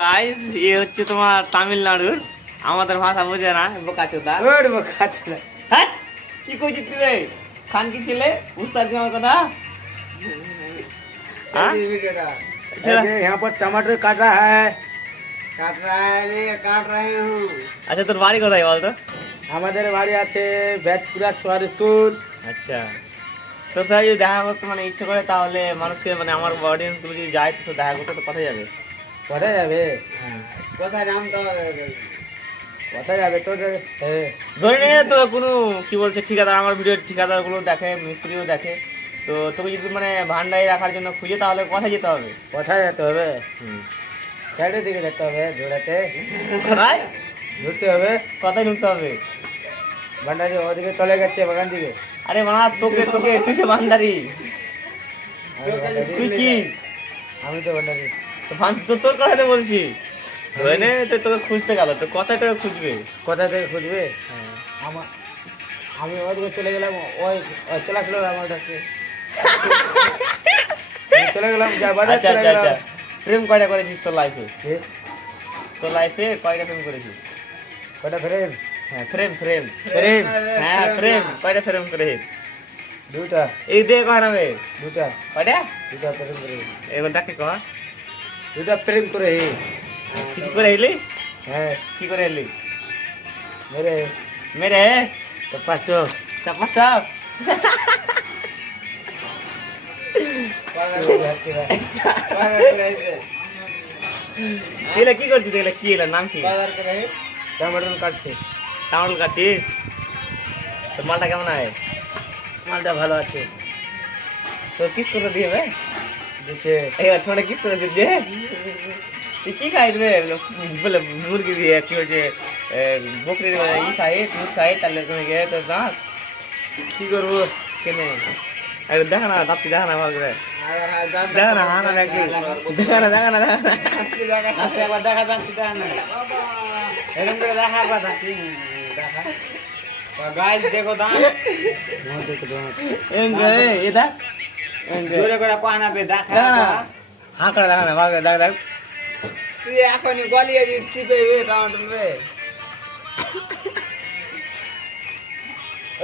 Guys ये হচ্ছে তোমার তামিলনাড়ুর আমাদের ভাষা বোঝে না বোকাচোদা ওরে বোকাচোদা হ্যাঁ কি কইছিস তুই রে খান কি ছিলে বুঝতে পারছিস আমার কথা हाँ? यहाँ पर टमाटर काट रहा है আচ্ছা তোর বাড়ি কোথায় বল তো আমাদের বাড়ি আছে বেতপুরা সোয়ার স্কুল। আচ্ছা তোর সাথে যদি দেখা করতে মানে ইচ্ছে করে তাহলে মানুষকে মানে আমার অডিয়েন্স গুলো যদি যায় তো দেখা করতে তো কোথায় যাবে কোথায় যাবে কোথায় নাম তো কোথায় যাবে তো ধরে নিয়ে তো কোনো কি বলছে ঠিকাদার আমার ভিডিওর ঠিকাদার গুলো দেখে মিস্ত্রিও দেখে তো তোকে যদি মানে ভান্ডারে রাখার জন্য খুঁজে তাহলে কোথায় যেতে হবে কোথায় যেতে হবে সাইডের দিকে যেতে হবে ঘোরাতে কোথায় ঘুরতে হবে কোথায় ঢুকতে হবে ভান্ডারি ওদিকে চলে গেছে বাগান দিকে। আরে মানা তোকে তোকে তুই সে ভান্ডারি তুই কি আমি তো ভান্ডারি তো তোর কথাতে বলছি ধরে তো তোকে খুঁজতে গেল তো কোথায় তোকে খুঁজবে কোথায় থেকে খুঁজবে আমার আমি ওদিকে চলে গেলাম ওই চলে আসলো আমার কাছে চলে গেলাম যা বাজার আচ্ছা চলে আচ্ছা গেলাম। আচ্ছা প্রেম কয়টা করেছিস তোর লাইফে এ, তোর লাইফে কয়টা প্রেম করেছিস কটা ফ্রেম হ্যাঁ ফ্রেম ফ্রেম ফ্রেম হ্যাঁ ফ্রেম কয়টা ফ্রেম করে দুটা এই দিয়ে কয় নামে দুটা কয়টা দুটা প্রেম করে এবার ডাকে কহ দুটা প্রেম করে কিছু করে এলি হ্যাঁ কি করে এলি মেরে মেরে তো পাঁচটো চাপা চাপ এলা কি করছিস এলা কি এলা নাম কি টমেটো কাটছে টাউন কাছিস তো মালটা কেমন আছে মালটা ভালো আছে তো কিস করে দিয়ে বে দিচ্ছে এবার ঠোঁটে কিস করে দিচ্ছে তুই কি খাই রে বলে মুরগি দিয়ে কি হচ্ছে বকরির ই খাই দুধ খাই তাহলে তুমি গিয়ে তো দাঁত কি করবো কেনে আরে দেখা না দাঁতটি দেখা না ভালো করে দেখা না হানা নাকি দেখা না দেখা না দেখা না একবার দেখা যাচ্ছে দেখা না এরকম করে দেখা একবার দেখা গাইস দেখো দাম এঙ্গে এটা এঙ্গে জোরে করে কোয়ানা পে দেখা হাঁ করে দেখা না ভালো করে দেখ দেখ তুই এখনই গলিয়ে দিচ্ছি পে টমেটো পে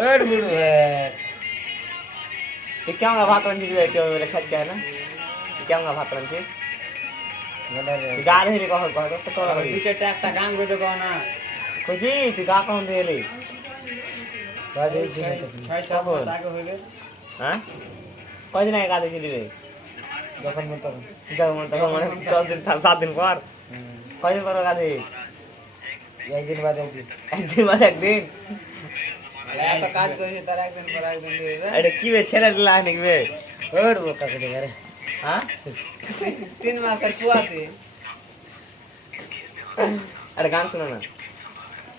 এর বুড়ো ये क्या होगा भात रंजी के क्यों मेरे खच है ना क्या होगा भात रंजी गा रहे रे कहो कहो तो तोरा দু চারটা একটা গান গইতে কও না खुशी तू गा कौन दे ले বাজে ছয় সাত মাস আগে হইলে हां কয় দিন আগে गा दे দিবে যখন মত তখন মানে 10 দিন 7 দিন পর কয় দিন পর गा दे একদিন বাদে একদিন একদিন বাদ একদিন এত কাজ করেছি তার একদিন পর একদিন দিবে আরে কি বে ছেলে দিলা নিবে ওর বোকা করে রে হ্যাঁ 3 মাসের পুয়াতে আরে গান শোনা না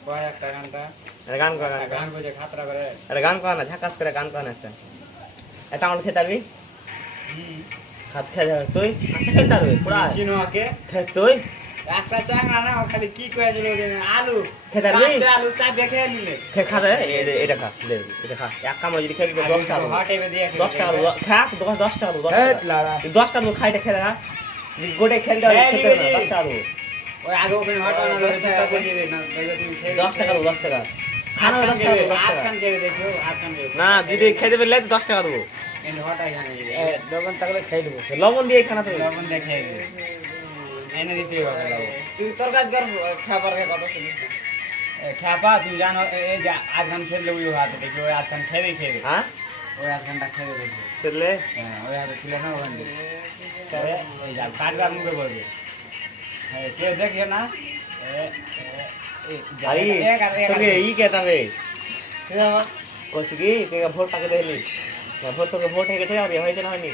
কয় একটা গানটা আরে গান কর গান বজে খাতরা করে আরে গান কর না ঝাকাস করে গান কর না একটা এটা আমার খেতে পারবি খাত খেতে যাবে তুই আচ্ছা খেতে পারবি পুরা চিনোকে তুই একটা চাংড়া না খালি কি কয়ে দিল আলু খেতে পারবি কাঁচা আলু চা দেখে নিলে খাতে এটা খা দে এটা খা এক কামড় যদি খেয়ে 10 টাকা হাটে দিয়ে 10 টাকা খা 10 টাকা 10 হেট টাকা লাড়া 10 টাকা খাইতে খেতে না গোটে খেলতে খেতে না 10 টাকা ওই আগে ওখানে হটো না টাকা করে দিবে না তুমি খেয়ে 10 টাকা 10 টাকা খানা 10 টাকা 10 টাকা আটখান খেয়ে দেখো আটখান খেয়ে না যদি খেতে পেলে 10 টাকা দেবো এন্ড হটো এখানে দোকান থাকলে খাই দেবো লবণ দিয়ে খানা তো লবণ দেখে এনে দিতে হবে তুই তোর কাজ কর খাবার কত শুনিস খ্যাপা তুই জানো এই যে আধ ঘন্টা খেললে ওই হাতে দেখি ওই আধ ঘন্টা খেয়ে খেয়ে হ্যাঁ ওই আধ ঘন্টা খেয়ে দেখি খেলে হ্যাঁ ওই হাতে ছিল না ওখান থেকে এই যা কাটবার মুখে বলবে হ্যাঁ কেউ দেখিও না আরে তোকে ই কেতা বে কইছি কি তোকে ভোট টাকা দেলি ভোট তোকে ভোট হেগে থেকে আরে হয়েছে না হয়নি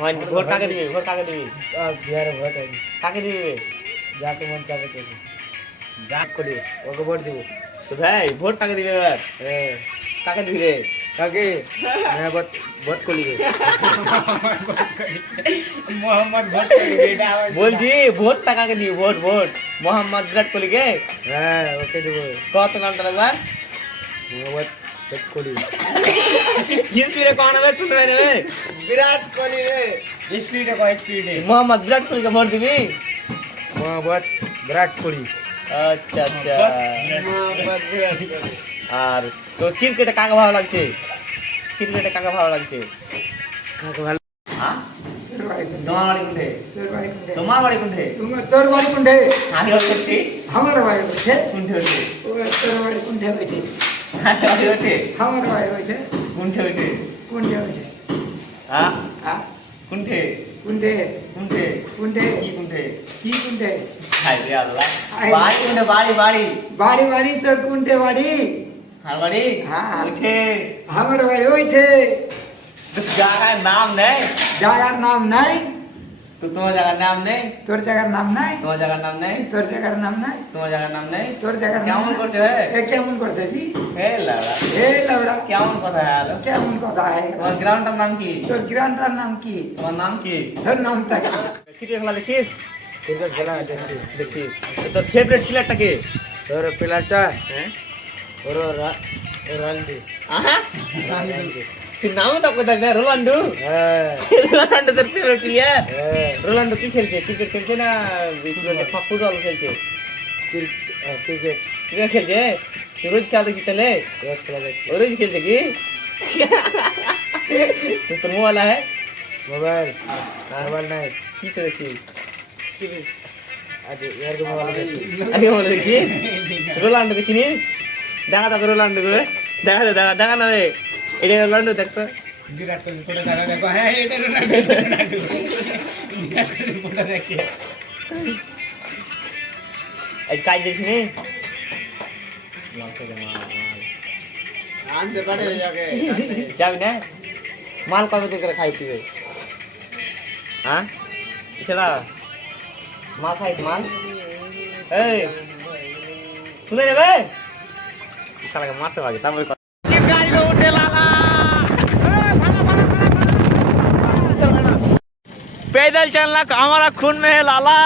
হয়নি ভোট টাকা দিবি ভোট টাকা দিবি বিহারে ভোট টাকা দিবি যাকে মন চাবে তোকে যা করি ওকে ভোট দিব তো ভাই ভোট টাকা দিবি এবার হ্যাঁ টাকা দিবি রে কাকে হ্যাঁ ভোট করি মোহাম্মদ ভোট করি এটা বলছি ভোট টাকাকে দিবি ভোট ভোট মোহাম্মদ বিরাট কোহলি কে হ্যাঁ ওকে দেবো কত নামটা একবার মোহাম্মদ ভোট করি স্পিডে কোন হবে শুনতে পাই নেবে বিরাট কোহলি রে স্পিডে কয় স্পিডে মোহাম্মদ বিরাট কোহলি কে ভোট দিবি मोहब्बत विराट कोहली আচ্ছা আচ্ছা আর তো ক্রিকেটে কাকে ভালো লাগছে ক্রিকেটে কাকে ভালো লাগছে কাকে ভালো হ্যাঁ তোমার বাড়ি কোনঠে তোমার বাড়ি কোনঠে তোর বাড়ি কোনঠে আমি হচ্ছি আমার বাড়ি হচ্ছে কোনঠে হচ্ছে তোর বাড়ি কোনঠে হয়েছে বাড়ি হচ্ছে আমার বাড়ি হয়েছে কোনঠে হচ্ছে কোনঠে হয়েছে হ্যাঁ হ্যাঁ কোনঠে কোনঠে কোনঠে কোনঠে কি কোনঠে কি কোনঠে হায় রে আল্লাহ বাড়ি কোনঠে বাড়ি বাড়ি বাড়ি বাড়ি তোর কোনঠে বাড়ি আর বাড়ি হ্যাঁ। উঠে আমার বাড়ি হয়েছে জায়গার নাম নেই জায়গার নাম নাই তো তোমার জায়গার নাম নেই তোর জায়গার নাম নাই তোমার জায়গার নাম নেই তোর জায়গার নাম নাই তোমার জায়গার নাম নেই তোর জায়গার নাম কেমন নাই। করছে হে এ কেমন করছে জি হে লালা এই লাউড়া কেমন কথা হলো কেমন কথা হয় তোমার গ্রাউন্ডটার নাম কি তোর গ্রান্টার নাম কি তোমার নাম কি তোর নামটা কি? ক্রিকেট খেলা দেখিস ক্রিকেট খেলা দেখছি দেখিস তোর ফেভারিট প্লেয়ারটা কে তোর প্লেয়ারটা হ্যাঁ ওর রোনাল্ডো আহা তুই নামটা কোথায় না রোনাল্ডো হ্যাঁ রোনাল্ডো তোর ফেভারিট প্লেয়ার হ্যাঁ রোনাল্ডো কি খেলছে ক্রিকেট খেলছে না ফুটবল খেলছে ক্রিকেট ক্রিকেট খেলছে তুই রোজ খেলা দেখছিস তাহলে রোজ খেলা দেখছি ও রোজ খেলছে কি তো তোর মোবাইল है মোবাইল মোবাইল নাই কি করেছিস আজ ইয়ার কে মোবাইল দেখছি আগে বলে দেখি রোনাল্ডো কে চিনিস দেখা দেখো রোনাল্ডো কে দেখা দে দেখা দেখা না রে এটা রোনাল্ডো দেখতো বিরাট কোহলি ফটো দেখা দেখো হ্যাঁ এটা রোনাল্ডো বিরাট কোহলি ফটো দেখি এই কাজ দেখিনি আনতে পারে যাকে যাবি না মাল কবে থেকে করে খাই পিবে হ্যাঁ ইছলা মাল খাই মাল এই শুনে যাবে শালাকে মারতে পারি তারপরে গাড়ি में उठे लाला पैदल चलना हमारा खून में है लाला